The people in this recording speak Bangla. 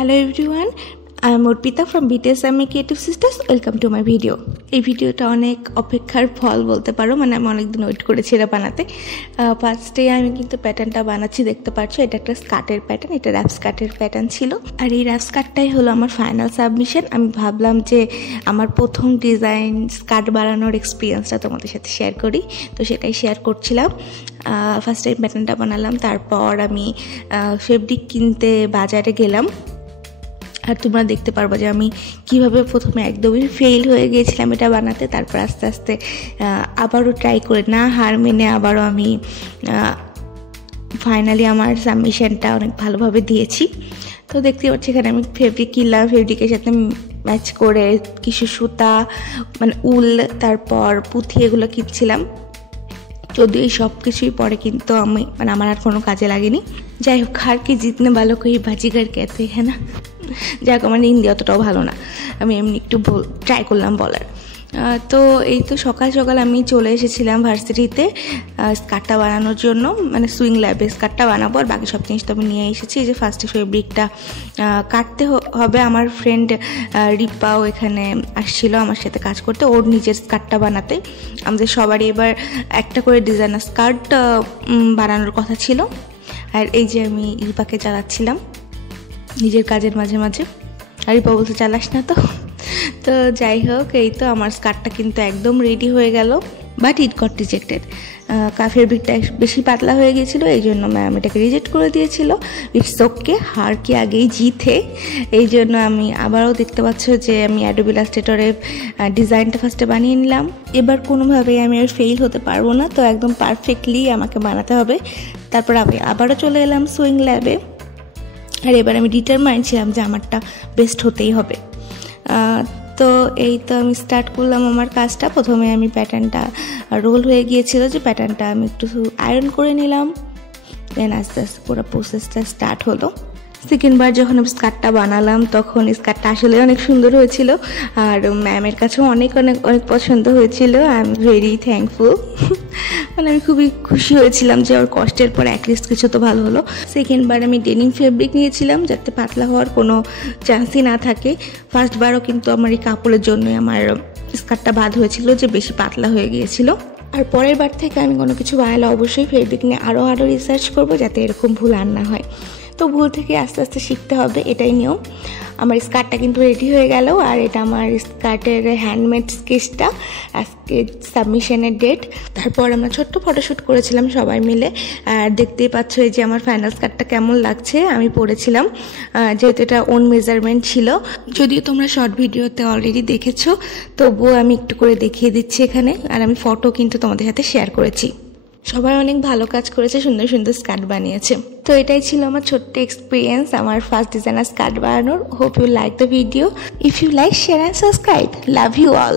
Hello everyone, I am Urpita from BTSM Creative Sisters. Welcome to my video. এই ভিডিওটা অনেক অপেক্ষার ফল বলতে পারো, মানে আমি অনেকদিন ওয়েট করেছি এটা বানাতে। ফার্স্টে আমি কিন্তু প্যাটার্নটা বানাচ্ছি, দেখতে পাচ্ছ এটা একটা স্কার্টের প্যাটার্ন, এটা র্যাপ স্কার্টের প্যাটার্ন ছিল। আর এই র্যাপ স্কার্টটাই হলো আমার ফাইনাল সাবমিশন। আমি ভাবলাম যে আমার প্রথম ডিজাইন স্কার্ট বানানোর এক্সপিরিয়েন্সটা তোমাদের সাথে শেয়ার করি, তো সেটাই শেয়ার করছিলাম। ফার্স্ট টাইম প্যাটার্নটা বানালাম, তারপর আমি ফেব্রিক কিনতে বাজারে গেলাম। আর তোমরা দেখতে পারবো যে আমি কিভাবে প্রথমে একদমই ফেল হয়ে গিয়েছিলাম এটা বানাতে, তারপর আস্তে আস্তে আবারও ট্রাই করে না হার মেনে আবারও আমি ফাইনালি আমার সাবমিশনটা অনেক ভালোভাবে দিয়েছি। তো দেখতে পাচ্ছি এখানে আমি ফেব্রিক কিনলাম, ফেব্রিকের সাথে ম্যাচ করে কিছু সুতা মানে উল তারপর পুঁথি এগুলো কিনছিলাম। যদিও এই সব কিছুই পরে কিন্তু আমি মানে আমার আর কোনো কাজে লাগেনি। যাই হোক, হার কি জিতনে ভালো কই বাজিগার কেতে, হ্যাঁ না? যাই হোক, আমার হিন্দি অতটাও ভালো না, আমি এমনি একটু ট্রাই করলাম বলার। তো এই তো সকাল সকাল আমি চলে এসেছিলাম ভার্সিটিতে স্কার্টটা বানানোর জন্য, মানে সুইং ল্যাবে স্কার্টটা বানাবো। আর বাকি সব জিনিস তো আমি নিয়ে এসেছি। যে ফার্স্টে ফেব্রিকটা কাটতে হবে। আমার ফ্রেন্ড রিপাও এখানে আসছিল আমার সাথে কাজ করতে, ওর নিজের স্কার্টটা বানাতে। আমাদের সবারই এবার একটা করে ডিজাইনার স্কার্ট বানানোর কথা ছিল। আর এই যে আমি রিপাকে চালাচ্ছিলাম নিজের কাজের মাঝে মাঝে, আর রিপা বলতে চালাস না তো। তো যাই হোক, এই তো আমার স্কার্টটা কিন্তু একদম রেডি হয়ে গেল, বাট ইট গট রিজেক্টেড। ফেব্রিকটা বেশি পাতলা হয়ে গিয়েছিলো, এই জন্য ম্যাম এটাকে রিজেক্ট করে দিয়েছিল। ইটস ওকে, হার কি আগেই জিতে। এই জন্য আমি আবারও দেখতে পাচ্ছ যে আমি অ্যাডোবি ইলাস্ট্রেটরে ডিজাইনটা ফার্স্টে বানিয়ে নিলাম। এবার কোনোভাবেই আমি আর ফেল হতে পারবো না, তো একদম পারফেক্টলি আমাকে বানাতে হবে। তারপর আমি আবারও চলে এলাম সুইং ল্যাবে। আর এবার আমি ডিটারমাইন্ড ছিলাম যে আমারটা বেস্ট হতেই হবে। তো এই তো আমি স্টার্ট করলাম আমার কাজটা। প্রথমে আমি প্যাটার্নটা রোল হয়ে গিয়েছিল, যে প্যাটার্নটা আমি একটু আয়রন করে নিলাম। দেন আস্তে আস্তে পুরো প্রসেসটা স্টার্ট হলো। সেকেন্ডবার যখন আমি স্কার্টটা বানালাম তখন স্কার্টটা আসলে অনেক সুন্দর হয়েছিল, আর ম্যামের কাছেও অনেক অনেক অনেক পছন্দ হয়েছিল। I am very thankful. মানে আমি খুবই খুশি হয়েছিলাম যে ওর কষ্টের পর অ্যাটলিস্ট কিছু তো ভালো হলো। সেকেন্ডবার আমি ডেনিম ফেব্রিক নিয়েছিলাম যাতে পাতলা হওয়ার কোনো চান্সই না থাকে। ফার্স্টবারও কিন্তু আমার এই কাপড়ের জন্যই আমার স্কার্টটা বাদ হয়েছিল, যে বেশি পাতলা হয়ে গিয়েছিল। আর পরের বার থেকে আমি কোনো কিছু বানালে অবশ্যই ফেব্রিক নিয়ে আরও রিসার্চ করবো, যাতে এরকম ভুল আর না হয়। তো ভুল থেকে আস্তে আস্তে শিখতে হবে, এটাই নিয়ম। আমার স্কার্টটা কিন্তু রেডি হয়ে গেল। আর এটা আমার স্কার্টের হ্যান্ডমেড স্কেচটা, আজকে সাবমিশনের ডেট। তারপর আমরা ছোট্ট ফটোশ্যুট করেছিলাম সবাই মিলে। আর দেখতেই পাচ্ছ এই যে আমার ফাইনাল স্কার্টটা কেমন লাগছে। আমি পরেছিলাম, যেহেতু এটা ওন মেজারমেন্ট ছিল। যদিও তোমরা শর্ট ভিডিওতে অলরেডি দেখেছো, তবুও আমি একটু করে দেখিয়ে দিচ্ছি এখানে। আর আমি ফটো কিন্তু তোমাদের সাথে শেয়ার করেছি। সবাই অনেক ভালো কাজ করেছে, সুন্দর সুন্দর স্কার্ট বানিয়েছে। তো এটাই ছিল আমার ছোট্ট এক্সপিরিয়েন্স আমার ফার্স্ট ডিজাইনার স্কার্ট বানানোর। Hope you like the video. If you like, share and subscribe. Love you all.